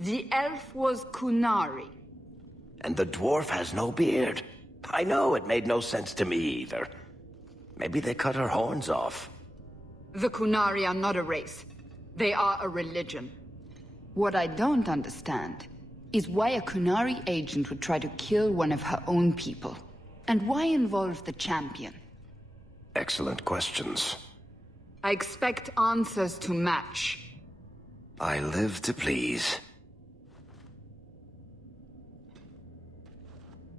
The elf was Kunari. And the dwarf has no beard. I know, it made no sense to me either. Maybe they cut her horns off. The Kunari are not a race. They are a religion. What I don't understand is why a Kunari agent would try to kill one of her own people. And why involve the champion? Excellent questions. I expect answers to match. I live to please.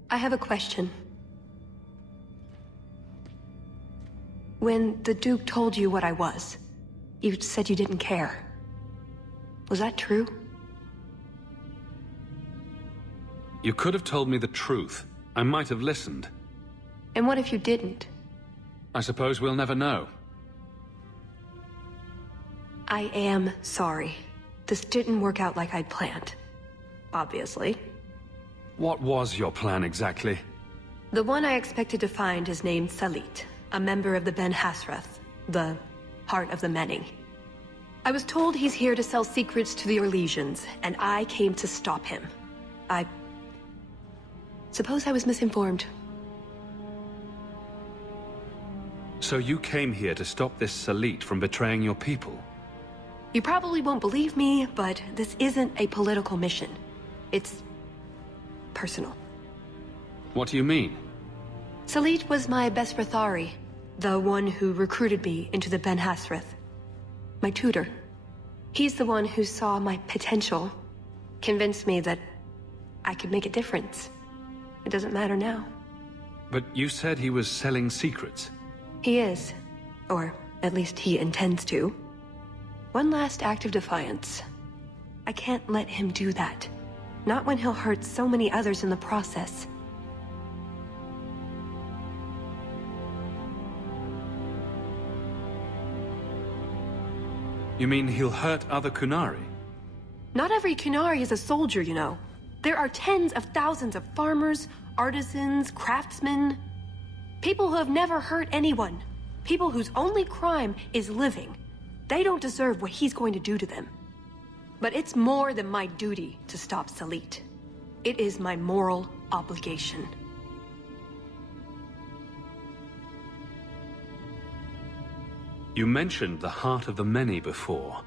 I have a question. When the Duke told you what I was, you said you didn't care. Was that true? You could have told me the truth. I might have listened. And what if you didn't? I suppose we'll never know. I am sorry. This didn't work out like I'd planned. Obviously. What was your plan exactly? The one I expected to find is named Salit, a member of the Ben Hasrath, the Heart of the Many. I was told he's here to sell secrets to the Orlesians, and I came to stop him. I suppose I was misinformed. So you came here to stop this Salit from betraying your people? You probably won't believe me, but this isn't a political mission. It's personal. What do you mean? Salit was my best Rathari, the one who recruited me into the Ben Hasrath. My tutor. He's the one who saw my potential, convinced me that I could make a difference. It doesn't matter now. But you said he was selling secrets. He is. Or at least he intends to. One last act of defiance. I can't let him do that. Not when he'll hurt so many others in the process. You mean he'll hurt other Kunari? Not every Kunari is a soldier, you know. There are tens of thousands of farmers, artisans, craftsmen. People who have never hurt anyone. People whose only crime is living. They don't deserve what he's going to do to them. But it's more than my duty to stop Salit. It is my moral obligation. You mentioned the Heart of the Many before,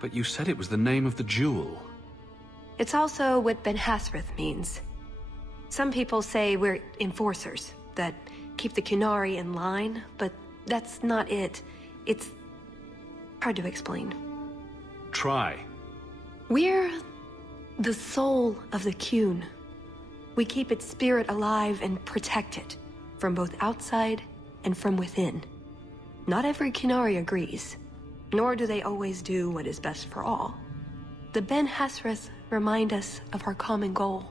but you said it was the name of the jewel. It's also what Ben Hasrath means. Some people say we're enforcers, that keep the Kunari in line, but that's not it. It's hard to explain. Try. We're the soul of the Kun. We keep its spirit alive and protect it, from both outside and from within. Not every Kunari agrees, nor do they always do what is best for all. The Ben Hasrath remind us of our common goal.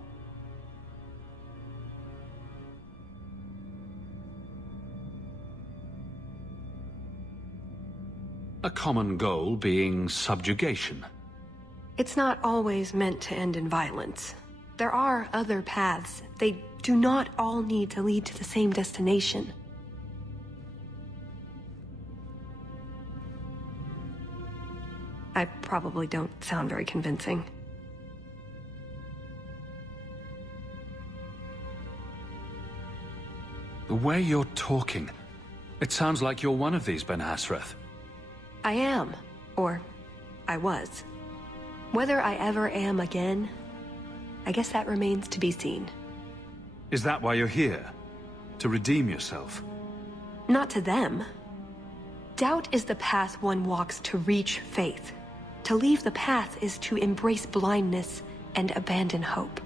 A common goal being subjugation. It's not always meant to end in violence. There are other paths. They do not all need to lead to the same destination. I probably don't sound very convincing. The way you're talking, it sounds like you're one of these Ben Hasrath. I am, or I was. Whether I ever am again, I guess that remains to be seen. Is that why you're here? To redeem yourself? Not to them. Doubt is the path one walks to reach faith. To leave the path is to embrace blindness and abandon hope.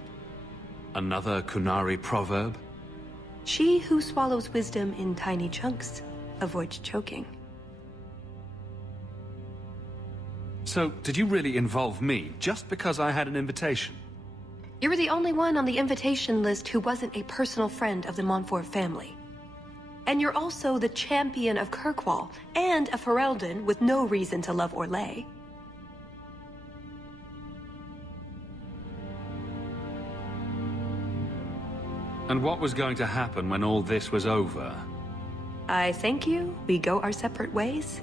Another Kunari proverb? She who swallows wisdom in tiny chunks avoids choking. So, did you really involve me just because I had an invitation? You were the only one on the invitation list who wasn't a personal friend of the Montfort family. And you're also the champion of Kirkwall, and a Ferelden with no reason to love Orlais. And what was going to happen when all this was over? I thank you. We go our separate ways.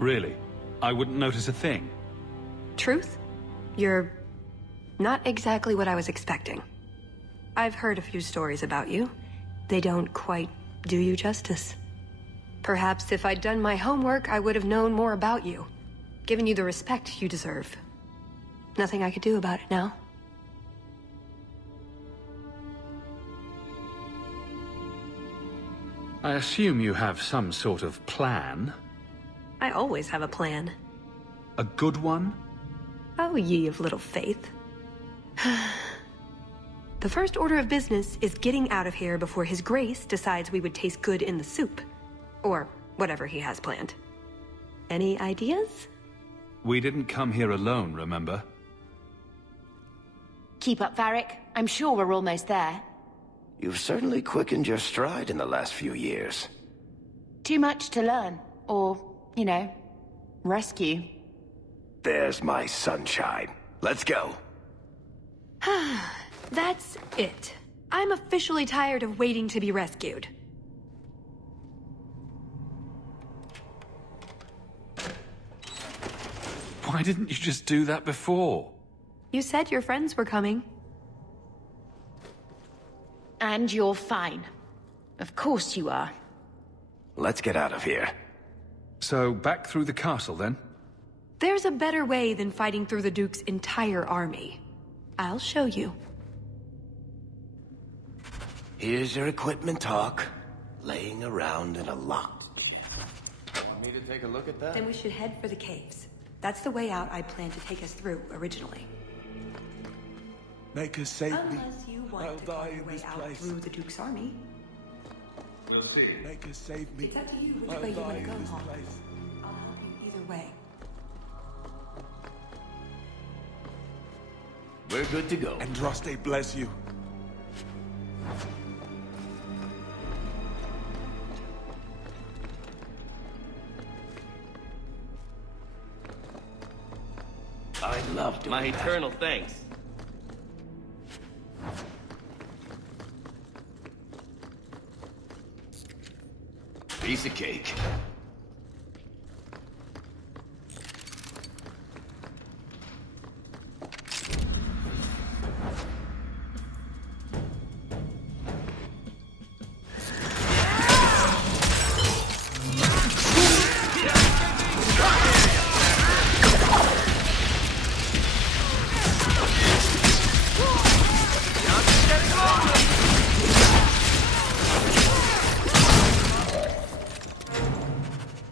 Really? I wouldn't notice a thing? Truth? You're Not exactly what I was expecting. I've heard a few stories about you. They don't quite do you justice. Perhaps if I'd done my homework, I would have known more about you, given you the respect you deserve. Nothing I could do about it now. I assume you have some sort of plan? I always have a plan. A good one? Oh, ye of little faith. The first order of business is getting out of here before His Grace decides we would taste good in the soup. Or whatever he has planned. Any ideas? We didn't come here alone, remember? Keep up, Varric. I'm sure we're almost there. You've certainly quickened your stride in the last few years. Too much to learn. Or, you know, rescue. There's my sunshine. Let's go. That's it. I'm officially tired of waiting to be rescued. Why didn't you just do that before? You said your friends were coming. And you're fine. Of course you are. Let's get out of here. So, back through the castle, then? There's a better way than fighting through the Duke's entire army. I'll show you. Here's your equipment talk, laying around in a locked chest. Want me to take a look at that? Then we should head for the caves. That's the way out I planned to take us through originally. Make us save me. Unless you want to carve your way out through the Duke's army. We'll see. Make us save me. It's up to you which way you want to go, Hawk. I'll help you either way. We're good to go. Andraste bless you. I love doing My that. eternal thanks. Piece of cake.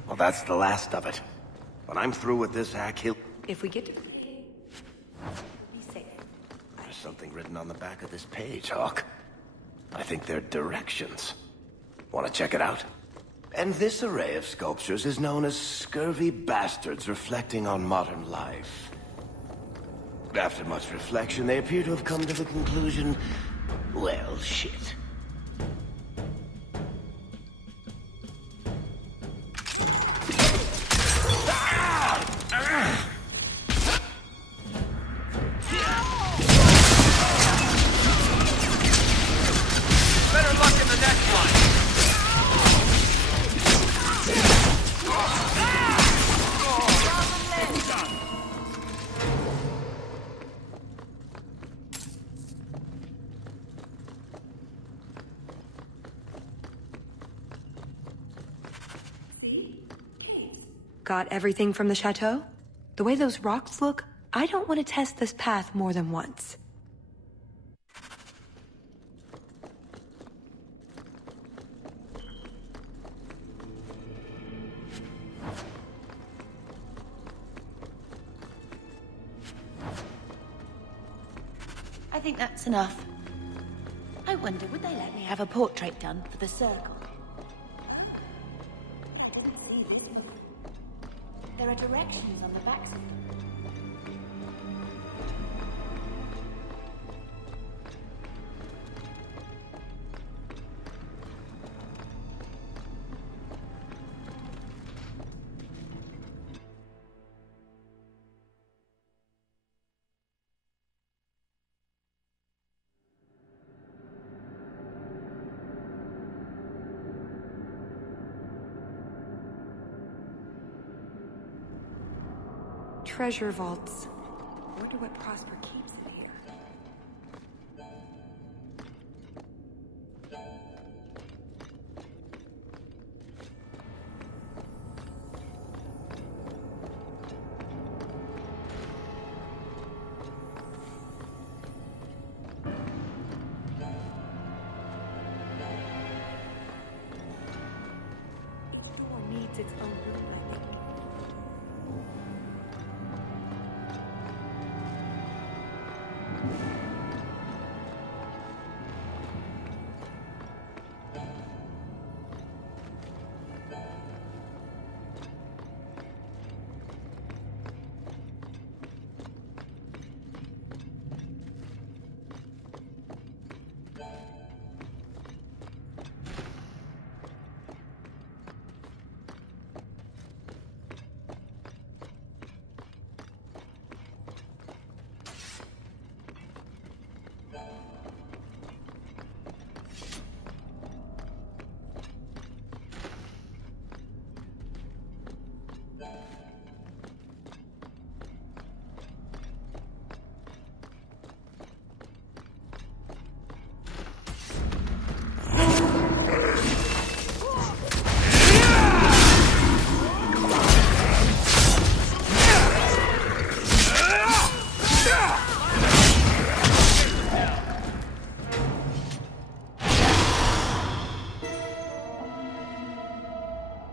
Well, that's the last of it. When I'm through with this hack, he'll... If we get to the cave, be safe. There's something written on the back of this page, Hawk. I think they're directions. Want to check it out? And this array of sculptures is known as scurvy bastards reflecting on modern life. After much reflection, they appear to have come to the conclusion... Well, shit. Better luck in the next one. Got everything from the chateau? The way those rocks look, I don't want to test this path more than once. I think that's enough. I wonder, would they let me have a portrait done for the circle? There are directions on the backs of them. Treasure vaults. Wonder what Prosper keeps in here. It's its own room, I think.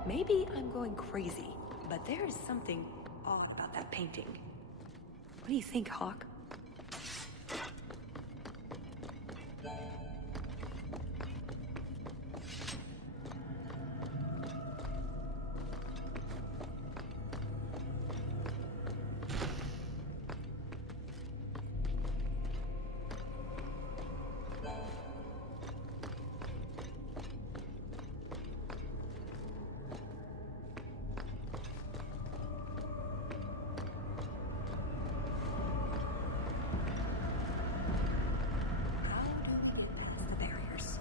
Maybe I'm going crazy, but there is something odd about that painting. What do you think, Hawk? The barriers.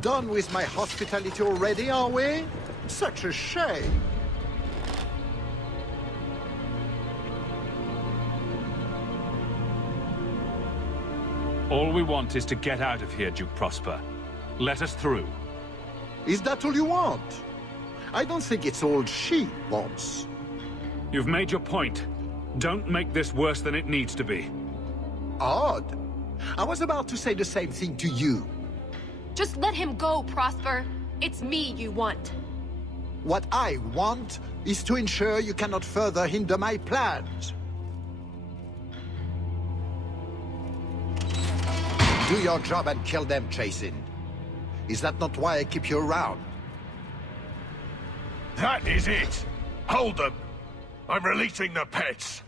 Done with my hospitality already, are we? Such a shame. All we want is to get out of here, Duke Prosper. Let us through. Is that all you want? I don't think it's all she wants. You've made your point. Don't make this worse than it needs to be. Odd. I was about to say the same thing to you. Just let him go, Prosper. It's me you want. What I want is to ensure you cannot further hinder my plans. Do your job and kill them, Chasen. Is that not why I keep you around? That is it! Hold them! I'm releasing the pets!